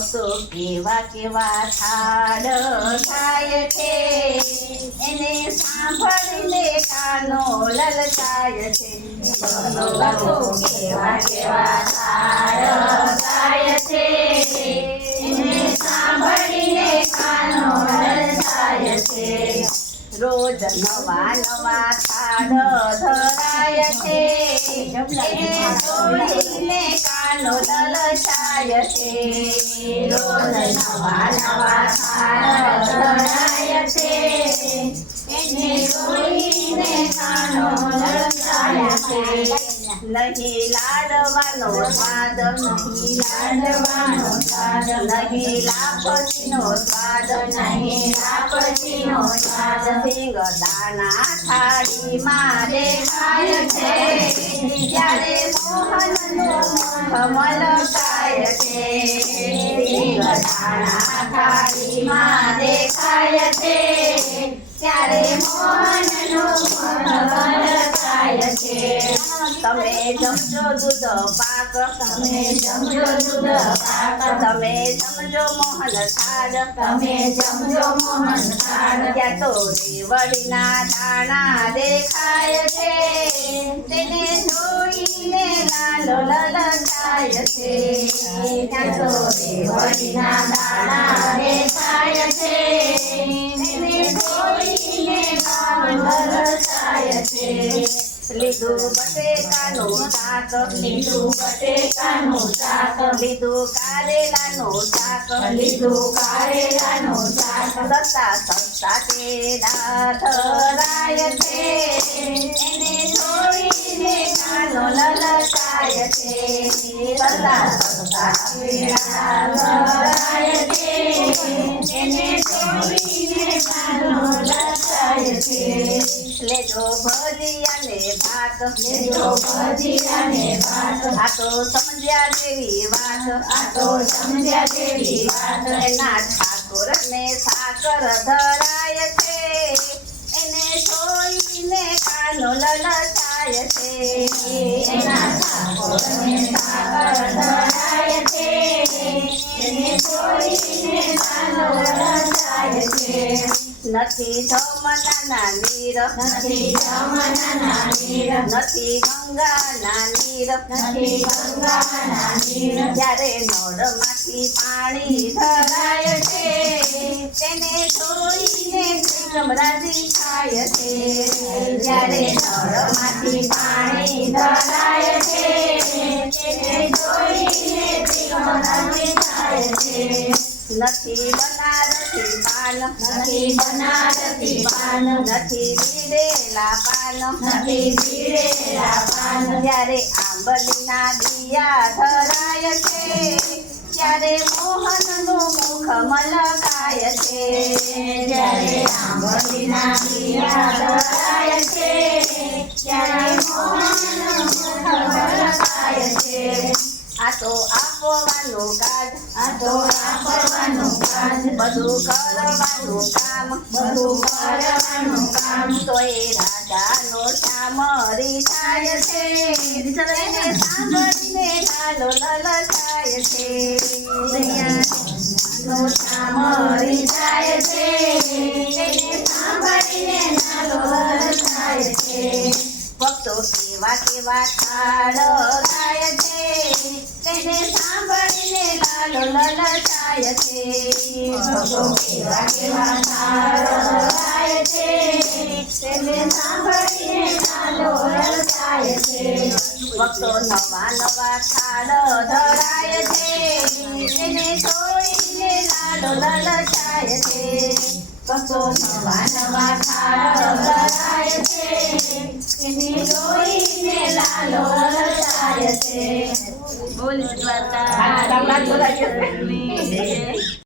તો કેવા કેવા થાળ થાય છે, એને સાંભળીને કાનો લલચાય છે. ભક્તો કેવા કેવા થાળ થાય છે, એને સાંભળીને કાનો લલચાય છે. રોજ નવા નવા થાળ ધરાય છે, એને જોઈને કાનો લલચાય છે. રોજ નવા નવા થાળ ધરાય છે, એને જોઈને કાનો લલચાય છે. નહીં લાડવાનો સ્વાદ, નહીં લાડવાનો સ્વાદ, નહીં લાપસીનો સ્વાદ, નહીં લાપસીનો સ્વાદ. સિંગદાણા થાળીમાં દેખાય છે, ત્યારે મોહનનું મુખ મલકાય છે. સિંગદાણા થાળીમાં દેખાય છે, ત્યારે મોહનનું મુખ મલકાય છે. તમે જમજો દૂધ પાક, તમે જમજો દૂધ પાક, તમે જમજો મોહન થાળ, તમે જમજો મોહન થાળ. ત્યાં તો રેવડીના દાણા દેખાય છે, તેને જોઈને લાલો લલચાય છે. ત્યાં તો રેવડીના દાણા દેખાય છે, તેને જોઈને લાલો લલચાય છે. લીધું બટેકાનું શાક, લીધું બટેકાનું શાક, લીધું કારેલાનું શાક, લીધું કારેલાનું શાક. સસ્તા સસ્તા કેળા ધરાય છે, એને જોઈને કાનો લલચાય છે. સસ્તા સસ્તા કેળા ધરાય છે, એને જોઈને કાનો લલચાય છે. લેજો ભજીયાને ભાત, લેજો ભજીયાને ભાત, આ તો સમજ્યા જેવી વાત, આ તો સમજ્યા જેવી વાત. એના ઠાકોરને સાકર ધરાય છે, એને જોઈને કાનો લલચાય છે. એના ઠાકોરને સાકર ધરાય છે, એને જોઈને કાનો લલચાય છે. નથી જમનાના નીર, નથી જમનાના નીર, નથી ગંગાના નીર, નથી ગંગાના નીર. જ્યારે નળમાંથી પાણી ધરાય છે, તેને જોઈને ત્રિકમરાજી થાય છે. જ્યારે નળમાંથી પાણી ધરાય છે, તેને જોઈને ત્રિકમરાજી થાય છે. નથી બનારસી પાન, નથી બનારસી પાન, નથી બીડેલા પાન, નથી બીડેલા પાન. જ્યારે આંબલીના દિયા ધરાય છે, ત્યારે મોહનનું મુખ મલકાય છે. જ્યારે આંબલીના દિયા ધરાય છે, ત્યારે મોહનનું મુખ મલકાય છે. આ તો આપવાનું કાજ, આ તો આપવાનું કાજ, બધું કરવાનું કામ, બધું કરવાનું કામ. તો એ રાજાનો શ્યામ રીસાય છે, તેને સાંભળીને લાલો લલચાય છે. રાજાનો શ્યામ રીસાય છે, તેને સાંભળીને લાલો લલચાય છે. ભક્તો કેવા કેવા થાળ ગાય છે, તેને સાંભળીને લાલો લલચાય છે. ભક્તો કેવા કેવા થાળ ગાય છે, તેને સાંભળીને લાલો લલચાય છે. ભક્તો નવા નવા થાળ ધરાય છે, તેને જોઈને લાલો લલચાય છે. ભક્તો નવા નવા થાળ ધરાય છે, તેને જોઈને લાલો લલચાય છે. બોલ દ્વારકા.